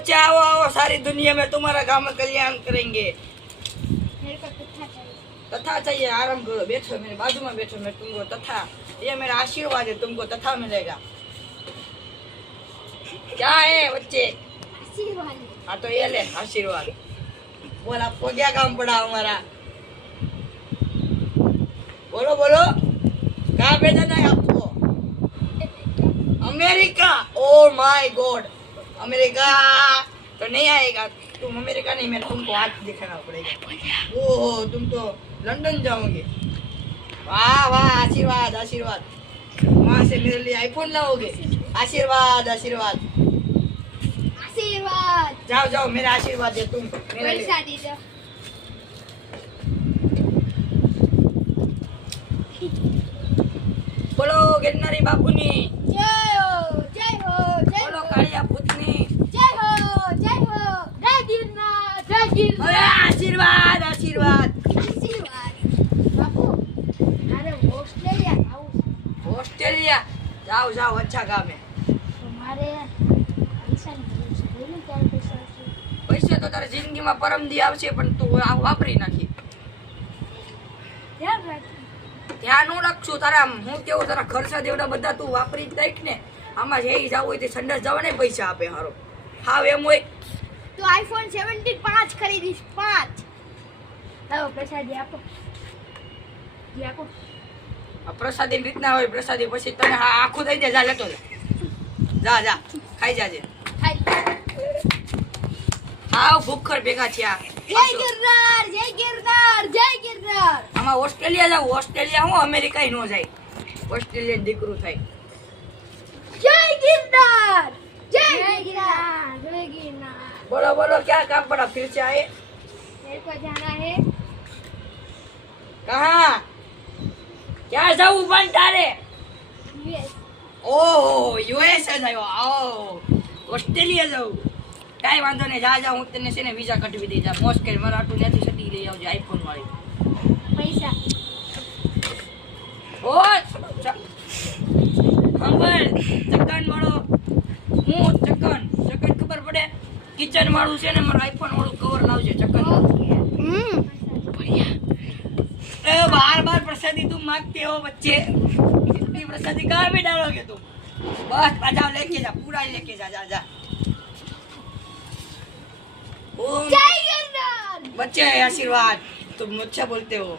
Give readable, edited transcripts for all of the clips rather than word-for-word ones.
बच्चे आओ आओ, सारी दुनिया में तुम्हारा काम कल्याण करेंगे। मेरे को तथा चाहिए। तथा चाहिए, आराम करो, बैठो मेरे बाजू में बैठो, मैं तुमको तथा, ये मेरा आशीर्वाद है, तुमको तथा मिलेगा। क्या है बच्चे? आशीर्वाद। हाँ तो ये ले आशीर्वाद। बोल आपको क्या काम पड़ा हमारा? बोलो बोलो, कहाँ भेजना है आपको? America. Oh my God, America तो नहीं आएगा। तुम अमेरिका नहीं, मैं तुमको हाथ दिखाना पड़ेगा। ओहो, तुम तो लंदन जाओगे। वाह वाह, आशीर्वाद आशीर्वाद। वहां से मेरे लिए आईफोन लाओगे? आशीर्वाद आशीर्वाद। आशीर्वाद। जाओ जाओ, मेरा आशीर्वाद है तुम मेरे लिए। पैसा दे दो। बोलो गिरनारी बापूनी, जय हो जय हो जय बोलो हो कालिया भूतनी, जय हो जय हो। जय गिरनार जय अरे गिरनार। आशीर्वाद आशीर्वाद। आशीर्वाद। बापू अरे ऑस्ट्रेलिया जाऊँ। ऑस्ट्रेलिया जाओ जाओ, अच्छा काम है। तुम्हारे पैसा नहीं है, बोलो क्या पैसा है? पैसे तो तारे જિંદગીમાં પરમ દી આવશે, પણ તું આ વાપરી નાખી। ध्यान रख। ધ્યાન હું રાખશું તારા, હું કેવું તારા ખર્ચા દેવડા બધા તું વાપરી જ નાખ ને। આમાં જે જાવ હોય તે સંડાસ જવાને પૈસા આપે હારો। હાવ એમ હોય तो आईफोन 17 5 खरीदीश 5। लाओ पैसा दे आपको। दे आपको। આ પ્રસાદી રીતના હોય, પ્રસાદી પછી તને આખું દઈ દે, જા લેતો જા, જા જા ખાઈ જાજે। हाय। હાવ ભૂખર ભેગા થયા। जय गिरनार जय गिरनार जय गिरनार। આમાં ઓસ્ટ્રેલિયા જાવ, ઓસ્ટ્રેલિયા હું અમેરિકા નો જાય, ઓસ્ટ્રેલિયન દીકરું થાય। जय गिरनार जय गिरनार जय गिरनार। बोलो बोलो, क्या काम पड़ा फिर से आए? मेरे को जाना है कहाँ? क्या जाऊँ बन तारे? यूएस। ओह यूएस जाओ, आओ ऑस्ट्रेलिया जाऊँ, કાંઈ વાંધો નહીં, જા જા, હું તને છે ને વિઝા કઢવી દઈ, જા મોજ કરી, મારા આટલું ત્યાંથી સટી લઈ આવજો આઈફોન વાળી। पैसा। ઓ હંબળ ચકન વાળો, હું ચકન ચકન ખબર પડે? કિચન વાળું છે ને, મારું આઈફોન વાળું કવર લાવજે ચકન। ए, बार बार प्रसादी तुम मांगते हो बच्चे, इतनी प्रसादी कहाँ में डालोगे तुम? बस जाओ, लेके जा, पूरा लेके जा, जा जा। ओम जय गिरनार। बच्चे आशीर्वाद, तुम अच्छा बोलते हो।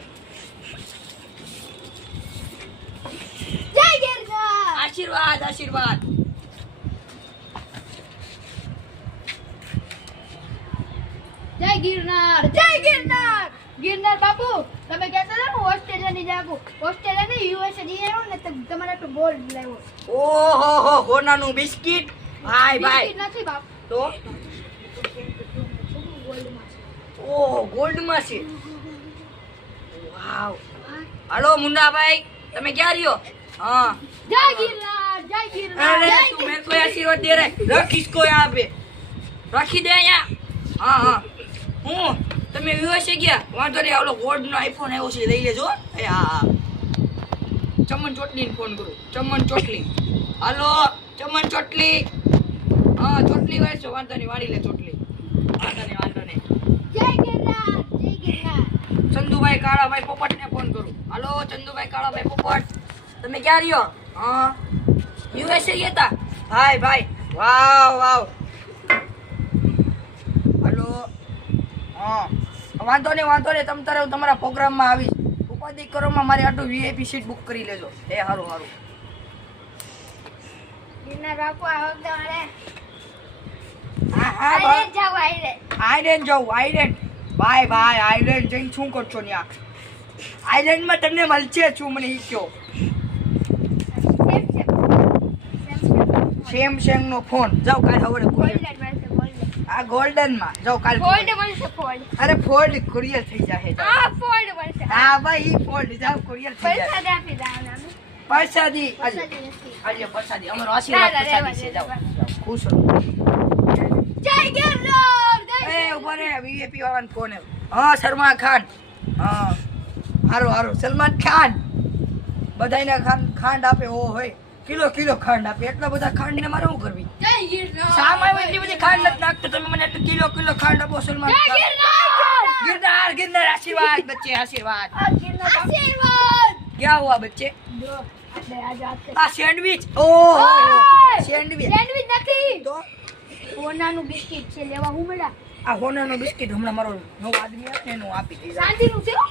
जय गिरनार। आशीर्वाद आशीर्वाद। जय गिरनार जय गिरनार। गिरनार बापू તમે કહેતા હતા ને ઓસ્ટ્રેલિયા ની જાગો, ઓસ્ટ્રેલિયા ને યુએસએ જઈ આવ્યો ને તો તમારા તો ગોલ્ડ લાવ્યો। ओहो हो होनानु बिस्किट भाई भाई બિસ્કિટ નથી બાપ, तो ગોલ્ડ માં છે। ओह गोल्ड में से वाव। हेलो मुन्ना भाई, તમે ક્યાં રહ્યો? हाँ जय गिरनार जय गिरनार। अरे जय तू मेरे को आशीर्वाद दे रहे, रख इसको यहाँ पे, रखी दे यहाँ। हाँ हाँ, હું તમે યુએસએ ગયા, વાંધો નહીં, ઓલો ગોલ્ડ નો આઈફોન આવ્યો છે, લઈ લેજો। એ હા હા, ચમન ચોટલી ને ફોન કરું, ચમન ચોટલી, હાલો ચમન ચોટલી, હા ચોટલી વાળશો, વાંધો નહીં, વાળી લે ચોટલી, વાંધો નહીં વાંધો નહીં। जय गिरनार जय गिरनार। ચંદુભાઈ કાળાભાઈ પોપટ ને ફોન કરું, હાલો ચંદુભાઈ કાળાભાઈ પોપટ, તમે ક્યાં રહ્યો? હા યુએસએ ગયા હતા? ભાઈ ભાઈ, વાવ વાવ, હાલો હા વાંધો નહીં, તમ તારે હું તમારા પ્રોગ્રામમાં આવીશ, ઉપાધિ કરોમાં મારી આટલું વીઆઈપી સીટ બુક કરી લેજો। એ સારું સારું। गिरनार बापू આ વખતે મારે હા હા આઈલેન્ડ જાવ આઈલેન્ડ। આઈલેન્ડ જાઉં, આઈલેન્ડ ભાઈ ભાઈ, આઈલેન્ડ જઈને શું કરશો ત્યાં? આઈલેન્ડમાં તમને મળશે શું, મને એ કહો? સેમસંગ નો ફોન, જાઓ કાલ સવારે ગોલ્ડ મળશે ગોલ્ડ। આ ગોલ્ડન માં જાઓ કાલ। ફોલ્ડ મળશે ફોલ્ડ। અરે ફોલ્ડ કુરિયર થઈ જાય, જાઓ। આ ફોલ્ડ મળશે। હા ભાઈ, ઈ ફોલ્ડ જાઓ, કુરિયર થઈ જાય। પૈસા આપી દાવના અમે। પ્રસાદી આજે પૈસા નથી। આજે પ્રસાદી, અમારો આશીર્વાદ ના, ના, પ્રસાદી છે, રહેવા જાઓ દે, જાઓ, ખુશ રહો। જય गिरनार जय એ ઉભો રે, વીઆઈપી વાળાનો ફોન આવ્યો। હા સલમાન ખાન, હા હારો હારો, સલમાન ખાન બધાયને ખાંડ આપે, ઓ હોય કિલો ખાંડ આપે. એટલા બધા ખાંડ ને મારે શું કરવી? જય ગિરનાર સામાય એટલી બધી ખાંડ નથી નાખતો તમે મને. એટલે કિલો ખાંડ આપો સલમાન જય ખાન. ગિરનાર गिरनार आशीर्वाद बच्चे आशीर्वाद. આશીર્વાદ क्या हुआ बच्चे? જો આપણે આજે વાત કરીએ. आ सैंडविच. ओह ઓય! सैंडविच. સેન્ડવિચ નથી तो સોનાનું બિસ્કિટ છે લેવા હું મળ્યા આ હોનાનો બિસ્કિટ હમણાં મારો નવો આદમી આવે ને એનું આપી દઈ. શાંતિનું છે હો.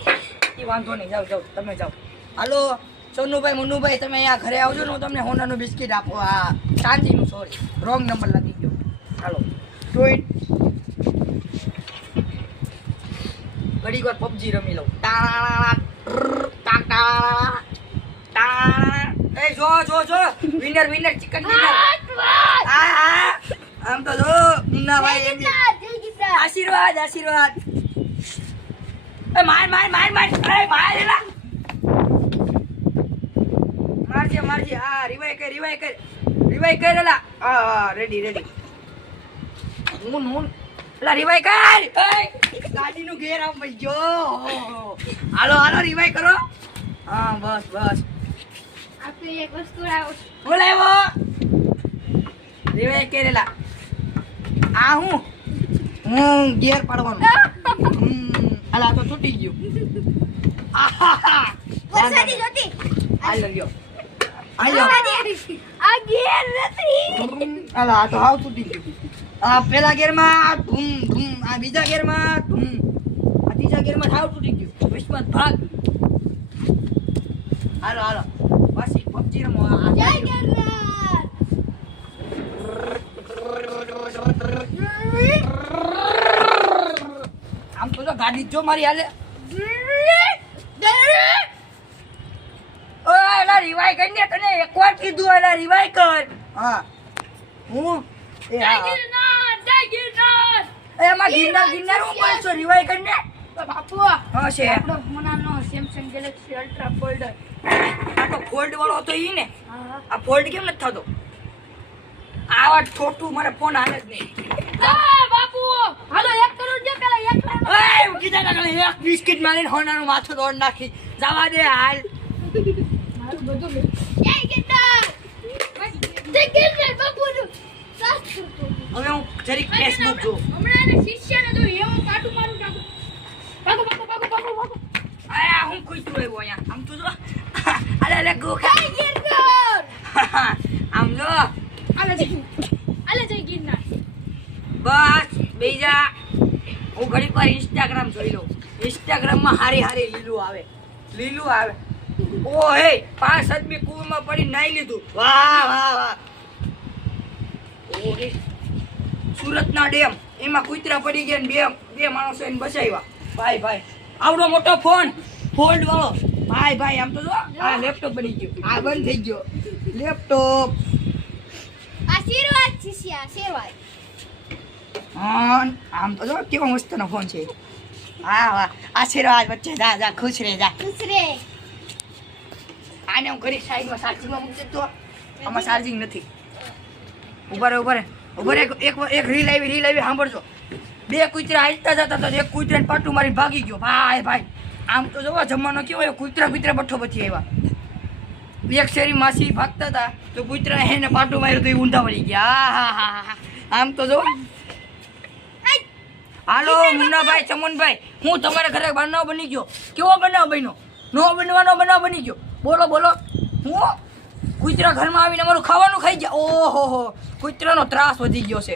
એ વાંધો નહીં, જાઓ તમે જાઓ. હાલો સોનુભાઈ મુન્નુભાઈ તમે અહીંયા ઘરે આવજો ને હું તમને હોનાનું બિસ્કિટ આપો. આ સાંજીનું સોરી રોંગ નંબર લાગી ગયો. હાલો જોઈન ઘડીક વાર પબજી રમી લઉં. એ જો વિનર ચિકન વિનર. આમ તો જો મુન્નાભાઈ એમ આશીર્વાદ. એ માર અરે માર એલા મારજે. આ રિવાઈ કર એલા. હા રેડી હું એલા રિવાઈ કર. એ ગાડીનું ગેર આમ ભાઈ જો. હાલો રિવાઈ કરો. હા બસ આપણે એક વસ્તુ લાવો બોલાવો. રિવાઈ કરેલા. આ હું ગેર પાડવાનું. અલા તો તૂટી ગયું. વરસાદી જોતી હાલ લ્યો. વરસાદી આ ગેર નથી અલા આ તો હાવ તૂટી ગયું. આ પેલા ગેરમાં ધૂમ આ બીજા ગેરમાં ધૂમ આ ત્રીજા ગેરમાં હાવ તૂટી ગયું. વિસ્મત ભાગ. હાલો પાછી પબજી રમો. જય ગિરનાર આમ તો જો ગાડી જો મારી હાલે. ઓય એલા રિવાઈ કર ને. તને એકવાર કીધું એલા રિવાઈ કર. હા હું એ જય હા ગિરનાર એ એમાં ગિરનાર હું બોલ છો? રિવાઈ કર ને. તો બાપુ હા છે આપણો ફોનનો સેમસંગ ગેલેક્સી અલ્ટ્રા ફોલ્ડર આ તો ફોલ્ડ વાળો હતો ઈ ને. હા આ ફોલ્ડ કેમ નથી થતો? આવા છોટું મારે ફોન હાલે જ નહીં. બાપુ હાલો 1 કરોડ દે પેલા 1 કરોડ ઓય હું કીધા ના કાલે એક બિસ્કિટ મારીને હોનાનું માથું તોડ નાખી. જવા દે હાલ. મારું બધું લે જય ગિરનાર બાપુનું સાથ કરતો હવે હું જરીક ફેસબુક જો. હમણાં એને શિષ્યને તો એવું કાટું મારું ભાગો આ હું કૂતરું આવ્યો અહીંયા. આમ તો જો અલે ગોખા. જય ગિરનાર આમ જો આલે જય ગિરનાર બસ બીજા હું ઘડીક વાર ઇન્સ્ટાગ્રામ જોઈ લઉં. ઇન્સ્ટાગ્રામમાં હારી લીલું આવે. ઓ હે 5 આદમી કુવામાં પડી નાઈ લીધું. વાહ ઓરે સુરતના ડેમ એમાં કૂતરા પડી ગયા ને બે માણસો એને બચાવ્યા. ભાઈ આવડો મોટો ફોન ફોલ્ડ વાળો. ભાઈ આમ તો જો આ લેપટોપ બની ગયું. આ બંધ થઈ ગયો લેપટોપ. આશીર્વાદ શિષ્ય આશીર્વાદ હા આમ તો જો કેવો મસ્તનો ફોન છે. વાહ આશીર્વાદ બચ્ચે જા ખુશ રહે જા. દૂસરે આને હું ઘરે સાઈડમાં ચાર્જિંગમાં મૂકી દો. આમાં ચાર્જિંગ નથી. ઉભા રે એક રીલ આવી સાંભળજો. 2 કૂતરા હાલતા જતા હતા. એક કૂતરાને પાટું મારી ભાગી ગયો. ભાઈ આમ તો જોવા જમવાનો કેવો હોય. કૂતરા બઠ્ઠો બચી આવ્યા. એક શેરી માસી ભાગતા હતા તો કૂતરા એને પાટું માર્યું તો એ ઊંધા પડી ગયા. હા આમ તો જો. હાલો મુન્નાભાઈ ચમનભાઈ હું તમારા ઘરે બનાવ બની ગયો. કેવો બનાવ બન્યો? નો બનવાનો બનાવ બની ગયો. બોલો હું કૂતરા ઘરમાં આવીને અમારું ખાવાનું ખાઈ ગયા. ઓહો કૂતરાનો ત્રાસ વધી ગયો છે.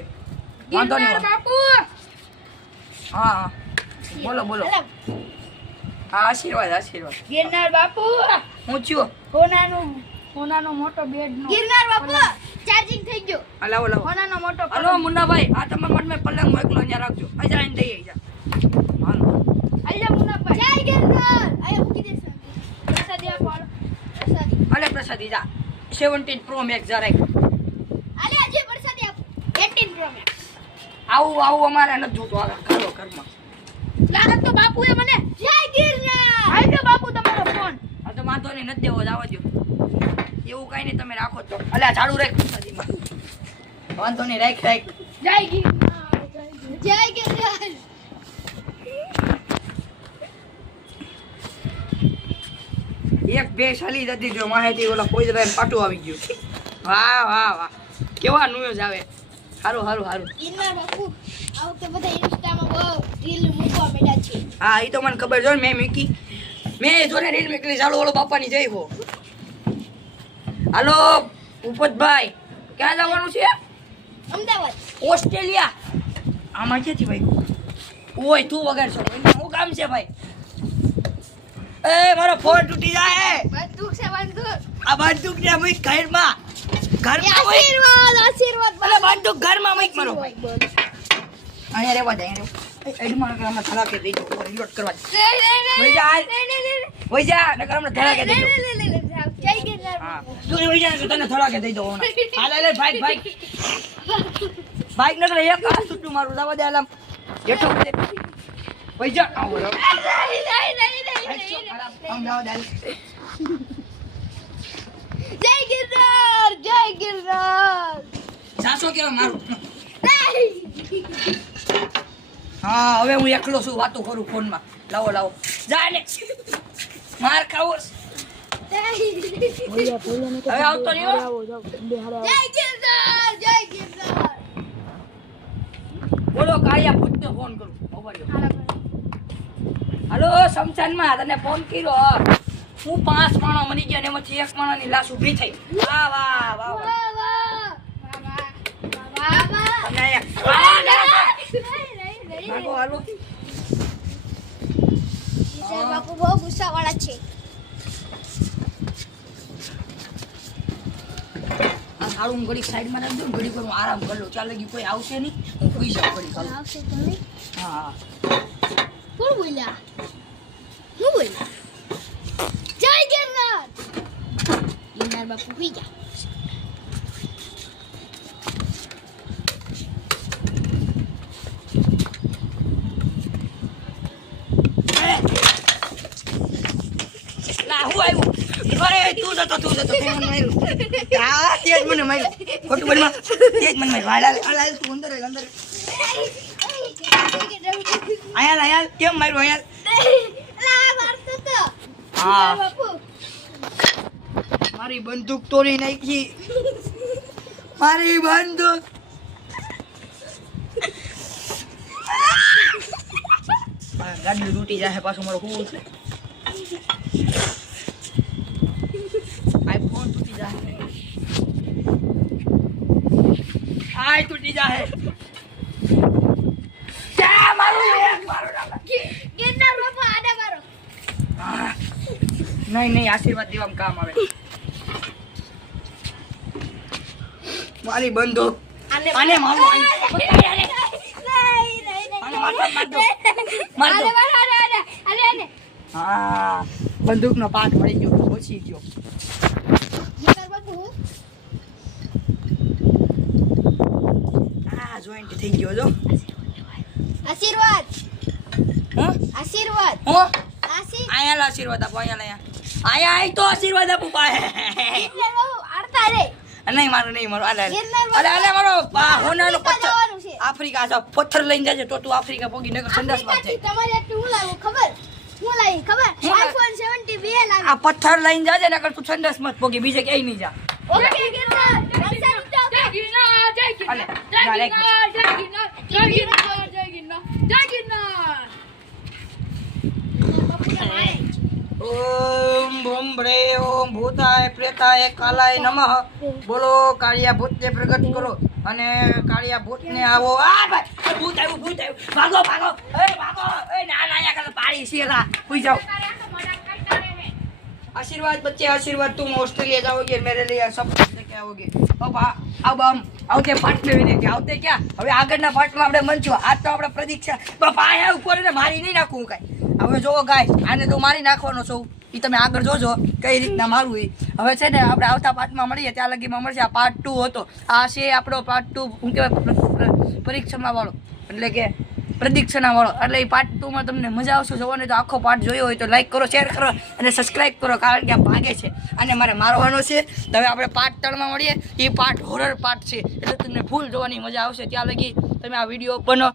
વાંધો નહીં બાપુ હા બોલો હા આશીર્વાદ ગિરનાર બાપુ હું છું. સોનાનો મોટો બેડ ગિરનાર બાપુ ચાર્જિંગ થઈ ગયો લાવો સોનાનો મોટો હલો મુન્નાભાઈ આ તમારા મનમાં પલંગ મોકલો અહીંયા રાખજો. અજા આઈને દઈ જા. હાલો આલ્યા મુન્નાભાઈ જય ગિરનાર આયા મૂકી દેશે પ્રસાદી આપો પ્રસાદી અલે પ્રસાદી જા 17 Pro Max જા રાખ. આલે આજે પ્રસાદી આપો 18 Pro Max આવું અમારે નથી જોતો. આગળ કરો ઘરમાં લાગત તો બાપુએ મને જય ગિરનાર આલ્યો બાપુ તમારો ફોન. આ તો વાંધો નહીં નથી દેવો જવા દો. એવું કઈ નહીં તમે રાખો તો. અલ્યા ઝાડુ રાખ પ્રસાદીમાં. વાંધો નહીં રાખ. જય ગિરનાર જય ગિરનાર એક બે સાલી જતી જો માહિતી ઓલા કોઈ પાટું આવી ગયું. વાહ વાહ વાહ કેવા ન્યૂઝ આવે સારું સારું સારું ગિરનાર બાપુ આ વખતે બધા ઇન્સ્ટામાં બહુ રીલ મૂકવા માંડ્યા છે. હા એ તો મને ખબર છે મેં મૂકી મેં જોને રીલ મૂકેલી ચાલો ઓલો બાપાની જય હો હાલો ભૂપતભાઈ ક્યાં જવાનું છે અમદાવાદ. ઓસ્ટ્રેલિયા આમાં ક્યાંથી ભાઈ ઓય તું વગર છો શું કામ છે ભાઈ એ મારો ફોન તૂટી જાય બંદૂક છે બંદૂક. આ બંદૂક ને મૂક ઘરમાં મૂક. આશીર્વાદ ભલે બંદૂક ઘરમાં મૂક મારો ભાઈ અહીંયા રહેવા દે એડમાં હમણાં ધડાકે દઈ દો રિલોડ કરવા દે વઈ જા વઈ જા નકર હમણાં ધડાકે દઈ દો જય ગિરનાર. હા તું વઈ જા નકર તને ધડાકે દઈ દો હમણાં હાલ હાલ બાઈક બાઈક બાઈક નકર એક આ છૂટું મારું જવા દે આલામ જેઠો દે વઈ જા આવો આમ જવા દે જય ગિરનાર જય ગિરનાર. સાસો કેવા મારું હા હવે હું એકલો છું વાતો કરું ફોનમાં લાવો લાવો જા ને માર ખાવો હવે આવતો રહ્યો જય ગિરનાર જય ગિરનાર. બોલો કાળિયા ભૂતને ફોન કરું મોબાઈલ હાલો શમશાનમાં તને ફોન કર્યો હું 5 માણસ મરી ગયા ને એમાંથી એક માણસની લાશ ઊભી થઈ વાહ વાહ વાહ વાહ વાહ વાહ વાહ વાહ. તમને એક ભાગો હાલો ગિરનાર બાપુ બહુ ગુસ્સાવાળા છે. આ સારું હું ઘડીક સાઈડમાં રાખી દઉં ઘડીક વાર હું આરામ કરી લઉં ચાલ લગી કોઈ આવશે નહીં હું સુઈ જાઉં ઘડીક હાલો આવશે તમે હા કોણ બોલ્યા હું બોલ્યા જય ગિરનાર. ગિરનાર બાપુ પી ગયા. લા હું આવ્યું અરે તું જતો તે મને માર્યું હા તે જ મને માર્યું ખોટું બોલમાં તે જ મને માર્યું હાલ હાલ તું અંદર આય, અંદર આય. આયા કેમ માર્યું આયા હા. મારી બંદૂક તોડી નાખી મારી બંદૂક ગાડી તૂટી જાય પાછું મારો હું છે આઈફોન તૂટી જાય આય તૂટી જાય જા મારું ગિરનાર બાપુ આડા મારો. નહીં આશીર્વાદ દેવામાં કામ આવે મારી બંદૂક આને મારો આને માર દો હા બંદૂકનો પાઠ મળી ગયો ઓછી ગયો ગિરનાર બાપુ આ જોઈન્ટ થઈ ગયો જો આશીર્વાદ હું આશીર્વાદ હું આશીર્વાદ. આયા આશીર્વાદ આપો આયા આઈ તો આશીર્વાદ આપું પાહે ગિરનાર બાપુ આડતા રે. નહીં મારું અલે ગિરનાર અલે અલે મારો હોનાનો આફ્રિકા પથ્થર જવાનું છે. આફ્રિકા જો પથ્થર લઈને જજે તો તું આફ્રિકા પોગી નગર સંડાસમાં આફ્રિકાથી જાય તમારે એટલું હું લાવ્યો ખબર હું લાવી ખબર હું લાવી? આઈફોન 72 લાવી. આ પથ્થર લઈને જજે નગર તું સંડાસમાં જ પોગી બીજે ક્યાંય નહીં જા ઓકે ગિરનાર રક્ષા નીચો. અલે જા લે બાપુને મારે. ઓમ ભૂમ બ્રે ઓમ ભૂતાય પ્રેતાય કાલાય નમઃ બોલો કાળિયા ભૂતને પ્રગટ કરો અને કાળિયા ભૂતને આવો આ ભાઈ ભૂત આવ્યું ભાગો ભાગો એ ના યા કર પાડી શેરા હુઈ જાઓ आशीर्वाद बच्चे आशीर्वाद तुम ऑस्ट्रेलिया जाओगे मेरे लिए सब कुछ लेके आओगे अब हम આવતે પાર્ટ में भी देखे આવતે क्या હવે આગળના પાર્ટમાં આપણે મંચવા આજ તો આપણે પ્રતીક્ષા બાપા આયા ઉપર ને મારી નહીં નાખું કાઈ હવે જોવો ગાઈસ આને તો મારી નાખવાનો છું ઈ તમે આગળ જોજો કઈ રીતના મારું ઈ હવે છે ને આપણે આવતા પાર્ટમાં મળીએ ત્યાં લગીમાં મળશે આ પાર્ટ 2 હતો આ છે આપણો પાર્ટ 2 હું કહેવાય પરીક્ષામાં વાળો એટલે કે પ્રદીક્ષણા વાળો એટલે એ પાર્ટ 2 માં તમને મજા આવશે જોવાની તો આખો પાર્ટ જોયો હોય તો લાઈક કરો શેર કરો અને સબસ્ક્રાઇબ કરો કારણ કે આ ભાગે છે અને મારે મારવાનો છે તો હવે આપણે પાર્ટ 3 માં મળીએ એ પાર્ટ હોરર પાર્ટ છે એટલે તમને ફૂલ જોવાની મજા આવશે ત્યાં લગી તમે આ વિડીયો બનો